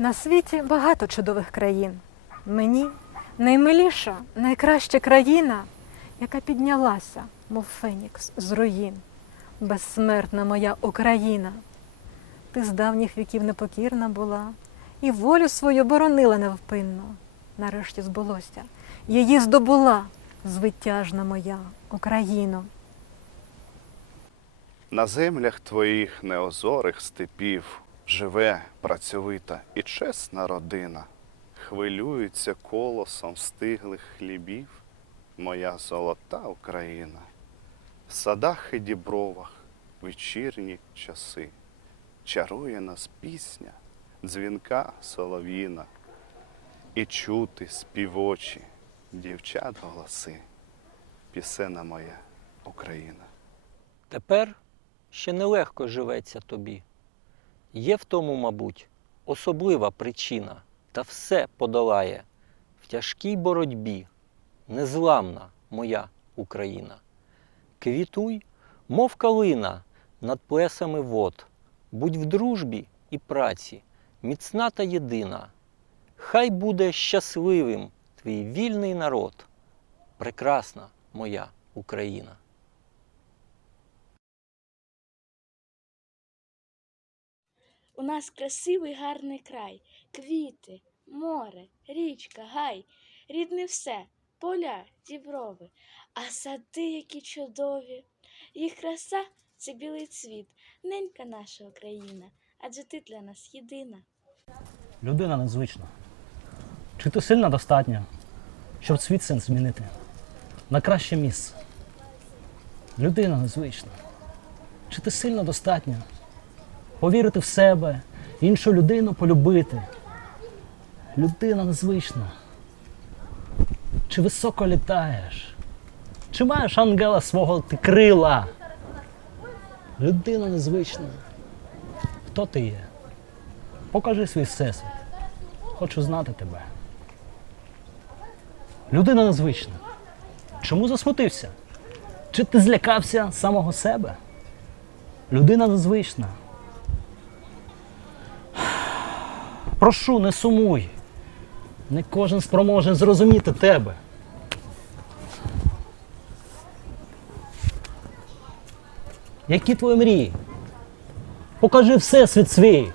На світі багато чудових країн. Мені наймиліша, найкраща країна, яка піднялася, мов фенікс з руїн. Безсмертна моя Україна. Ти з давніх віків непокірна була, і волю свою боронила невпинно. Нарешті збулося, її здобула звитяжна моя Україно. На землях твоїх неозорих степів живе працьовита і чесна родина. Хвилюється колосом стиглих хлібів моя золота Україна. В садах і дібровах вечірні часи чарує нас пісня, дзвінка солов'їна, і чути співочі дівчат голоси. Пісена моя Україна. Тепер ще нелегко живеться тобі. Є в тому, мабуть, особлива причина, та все подолає в тяжкій боротьбі, незламна моя Україна. Квітуй, мов калина над плесами вод, будь в дружбі і праці, міцна та єдина. Хай буде щасливим твій вільний народ, прекрасна моя Україна. У нас красивий гарний край, квіти, море, річка, гай, рідне все, поля, діброви, а сади, які чудові. Їх краса це білий цвіт, ненька наша Україна, адже ти для нас єдина. Людина незвична. Чи ти сильна достатньо, щоб світ син змінити на краще місце? Людина незвична. Чи ти сильно достатньо повірити в себе, іншу людину полюбити? Людина незвична. Чи високо літаєш? Чи маєш ангела свого ти крила? Людина незвична. Хто ти є? Покажи свій всесвіт. Хочу знати тебе. Людина незвична. Чому засмутився? Чи ти злякався самого себе? Людина незвична. Прошу, не сумуй. Не кожен спроможен зрозуміти тебе. Які твої мрії? Покажи всесвіт свій.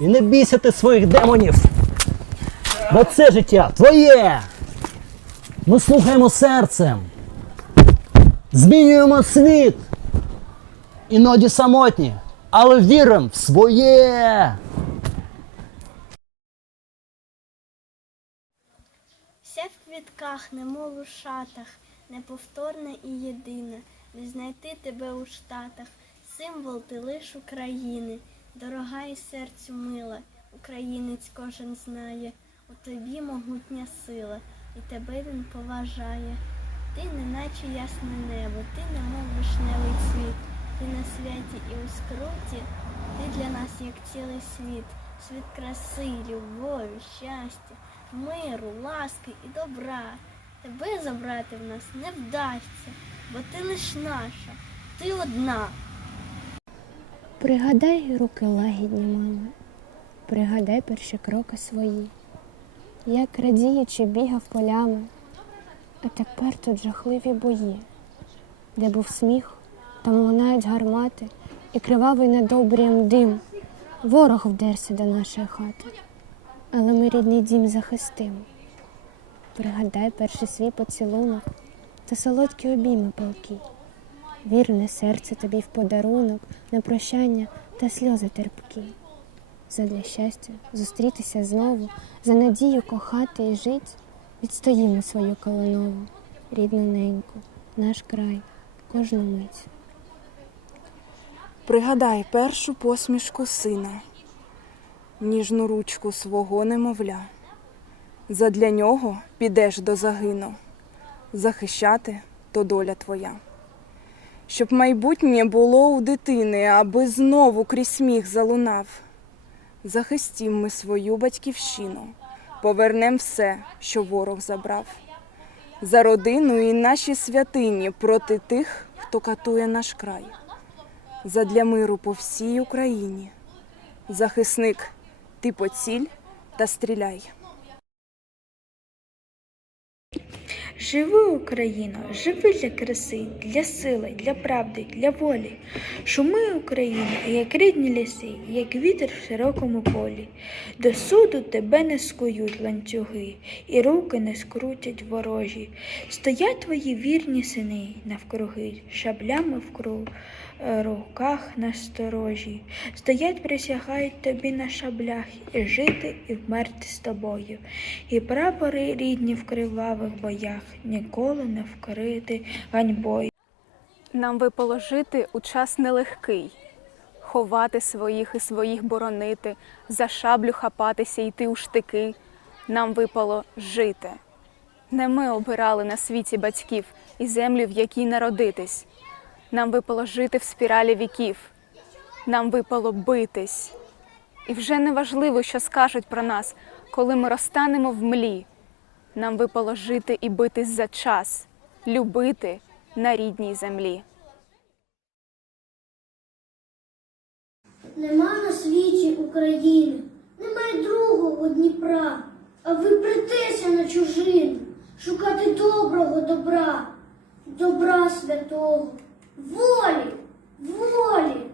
І не бійся ти своїх демонів. Бо це життя твоє. Ми слухаємо серцем. Змінюємо світ. Іноді самотні, але віримо в своє. Квітках, немов у шатах, неповторне і єдине, не знайти тебе у штатах, символ ти лиш України, дорога і серцю мила, українець кожен знає, у тобі могутня сила, і тебе він поважає. Ти неначе ясне небо, ти немов вишневий цвіт, ти на святі і у скруті, ти для нас як цілий світ, світ краси, любові, щастя, миру, ласки і добра. Тебе забрати в нас не вдасться, бо ти лиш наша, ти одна. Пригадай руки лагідні, мами, пригадай перші кроки свої, як радіючи бігав полями, а тепер тут жахливі бої, де був сміх, там лунають гармати, і кривавий над обрієм дим. Ворог вдерся до нашої хати, але ми рідний дім захистимо. Пригадай перший свій поцілунок та солодкі обійми палки. Вірне серце тобі в подарунок, на прощання та сльози терпкі. Задля щастя зустрітися знову, за надію кохати і жить, відстоїмо свою колонову, рідну неньку, наш край, кожну мить. Пригадай першу посмішку сина, ніжну ручку свого немовля. Задля нього підеш до загину, захищати то доля твоя. Щоб майбутнє було у дитини, аби знову крізь сміх залунав. Захистім ми свою батьківщину, повернем все, що ворог забрав. За родину і наші святині проти тих, хто катує наш край задля миру по всій Україні. Захисник Ти поціль та стріляй. Живи, Україно, живи для краси, для сили, для правди, для волі. Шуми, Україно, як рідні ліси, як вітер в широкому полі. До суду тебе не скують ланцюги, і руки не скрутять ворожі. Стоять твої вірні сини навкруги, шаблями в кру- е, руках насторожі. Стоять, присягають тобі на шаблях, і жити, і вмерти з тобою. І прапори рідні в кривавих боях ніколи не вкрити ганьбою. Нам випало жити у час нелегкий, ховати своїх і своїх боронити, за шаблю хапатися, йти у штики. Нам випало жити. Не ми обирали на світі батьків і землю, в якій народитись. Нам випало жити в спіралі віків. Нам випало битись. І вже не важливо, що скажуть про нас, коли ми розтанемо в млі. Нам випало жити і битись за час, любити на рідній землі. Нема на світі України, немає другого Дніпра, а ви притеся на чужину, шукати доброго добра, добра святого, волі, волі,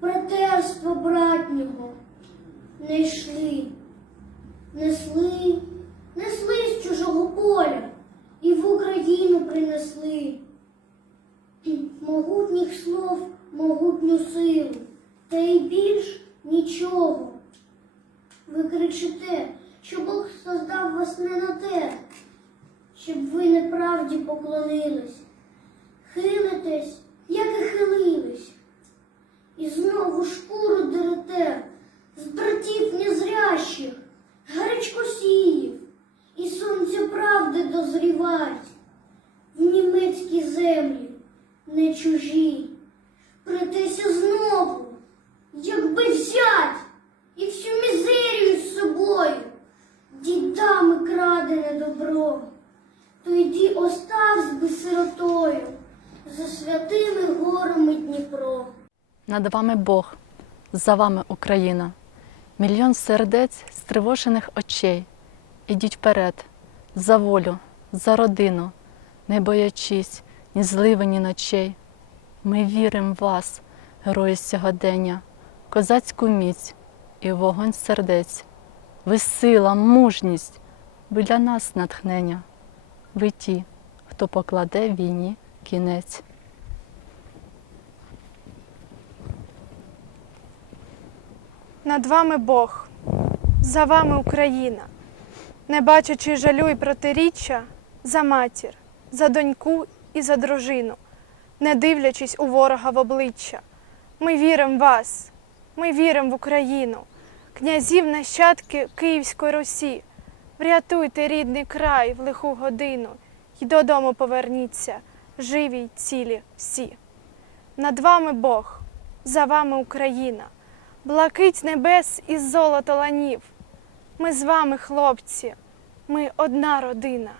братерства братнього. Не йшли, несли, несли з чужого поля і в Україну принесли. Могутніх слов, могутню силу, та й більш нічого. Ви кричите, що Бог создав вас не на те, щоб ви неправді поклонились, хилитесь, як і хилились, і знову шкуру дерете з братів незрящих, гарячкосіїв, і сонце правди дозрівать в німецькій землі, не чужі. Притеся знову, якби взять і всю мізерію з собою, дідами крадене добро, то йди оставсь би сиротою за святими горами Дніпро. Над вами Бог, за вами Україна. Мільйон сердець стривожених очей. Ідіть вперед, за волю, за родину, не боячись ні зливи, ні ночей. Ми віримо в вас, герої сьогодення, козацьку міць і вогонь сердець. Ви сила, мужність, ви для нас натхнення. Ви ті, хто покладе війні кінець. Над вами Бог, за вами Україна, не бачачи жалю і протиріччя за матір, за доньку і за дружину, не дивлячись у ворога в обличчя. Ми віримо в вас, ми віримо в Україну, князів нащадки Київської Русі. Врятуйте рідний край в лиху годину й додому поверніться, живі й цілі всі. Над вами Бог, за вами Україна блакить небес і золото ланів. Ми з вами, хлопці, ми одна родина.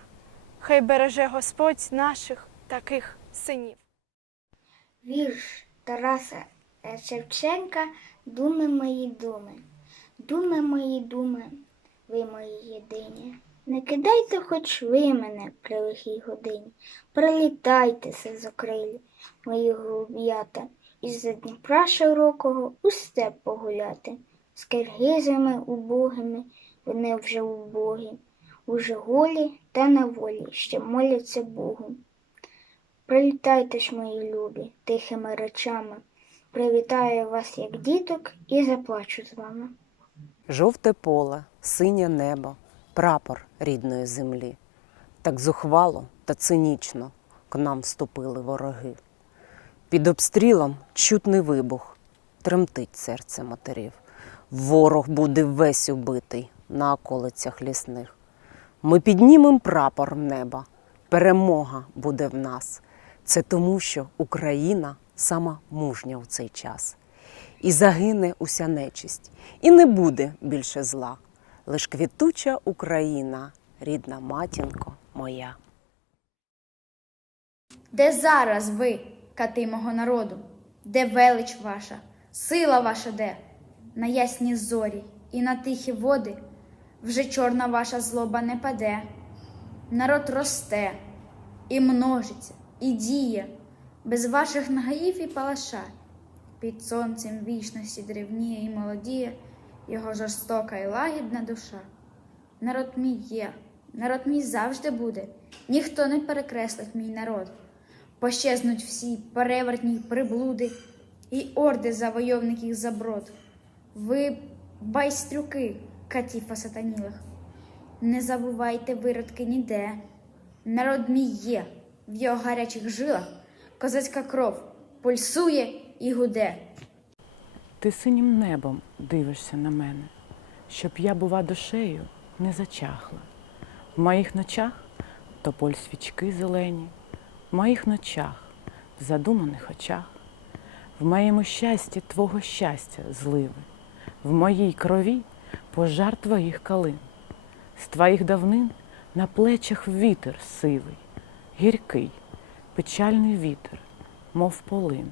Хай береже Господь наших таких синів. Вірш Тараса Шевченка Думи мої думи. Думи мої думи, ви мої єдині. Не кидайте хоч ви мене при лихій годині. Прилітайте сизокрилі, мої голуб'ята, із за Дніпра широкого у степ погуляти. З киргизами убогими вони вже убогі, уже голі та на волі ще моляться Богу. Прилітайте ж, мої любі, тихими речами. Привітаю вас, як діток, і заплачу з вами. Жовте поле, синє небо, прапор рідної землі. Так зухвало та цинічно к нам вступили вороги. Під обстрілом чутний вибух, тремтить серце матерів. Ворог буде весь убитий на околицях лісних. Ми піднімем прапор в небо, перемога буде в нас. Це тому, що Україна сама мужня у цей час. І загине уся нечисть, і не буде більше зла. Лиш квітуча Україна, рідна матінко моя. Де зараз ви, кати мого народу? Де велич ваша, сила ваша де? На ясній зорі і на тихі води вже чорна ваша злоба не паде. Народ росте, і множиться, і діє, без ваших нагаїв і палаша. Під сонцем вічності древніє і молодіє його жорстока і лагідна душа. Народ мій є, народ мій завжди буде, ніхто не перекреслить мій народ. Пощезнуть всі перевертні приблуди і орди завойовників заброд. Ви байстрюки, катів осатанілих. Не забувайте виродки ніде. Народ мій є, в його гарячих жилах козацька кров пульсує і гуде. Ти синім небом дивишся на мене, щоб я, бува, душею не зачахла. В моїх ночах тополь свічки зелені, в моїх ночах, в задуманих очах, в моєму щасті твого щастя зливи, в моїй крові пожар твоїх калин, з твоїх давнин на плечах вітер сивий, гіркий, печальний вітер, мов полин.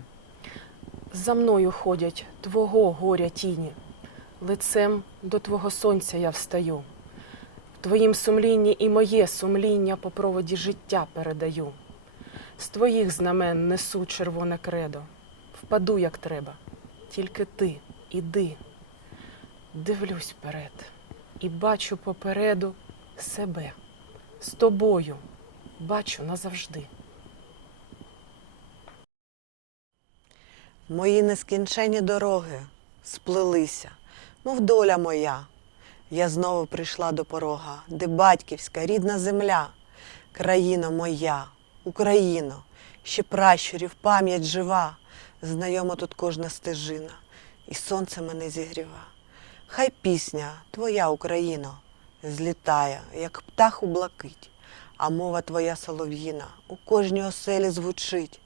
За мною ходять твого горя тіні, лицем до твого сонця я встаю. В твоїм сумлінні і моє сумління по проводі життя передаю. З твоїх знамен несу червоне кредо, впаду, як треба, тільки ти іди. Дивлюсь вперед і бачу попереду себе з тобою, бачу назавжди. Мої нескінчені дороги сплелися, мов доля моя. Я знову прийшла до порога, де батьківська рідна земля, країна моя, Україно, ще пращурів пам'ять жива, знайома тут кожна стежина, і сонце мене зігріва. Хай пісня твоя Україно злітає, як птах у блакить, а мова твоя солов'їна у кожній оселі звучить.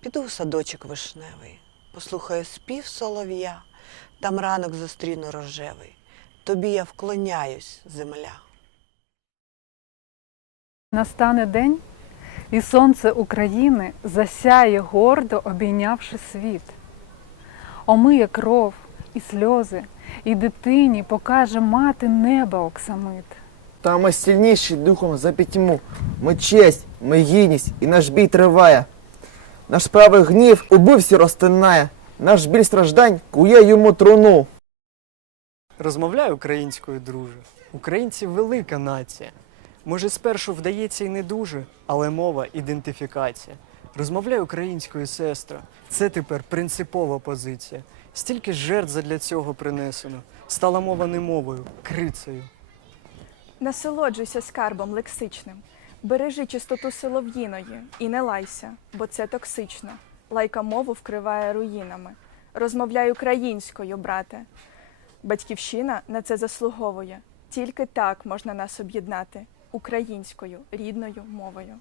Піду в садочок вишневий, послухаю спів солов'я, там ранок зустріну рожевий. Тобі я вклоняюсь, земля. Настане день, і сонце України засяє гордо, обійнявши світ. Омиє кров і сльози, і дитині покаже мати неба оксамит. Та ми сильніші духом за пітьму. Ми честь, ми гідність, і наш бій триває. Наш правий гнів убивці розтинає, наш біль страждань кує йому труну. Розмовляй українською, друже. Українці велика нація. Може, спершу вдається і не дуже, але мова ідентифікація. Розмовляй українською, сестра. Це тепер принципова позиція. Стільки жертв задля цього принесено. Стала мова не мовою, крицею. Насолоджуйся скарбом лексичним. Бережи чистоту солов'їної і не лайся, бо це токсично. Лайка мову вкриває руїнами. Розмовляй українською, брате. Батьківщина на це заслуговує. Тільки так можна нас об'єднати українською рідною мовою.